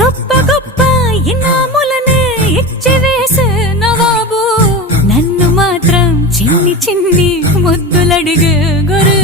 గొప్ప గొప్ప ఇనాములనే ఇచ్చి వేసే నవాబు నన్ను మాత్రం చిన్ని చిన్ని ముద్దులడిగే గురు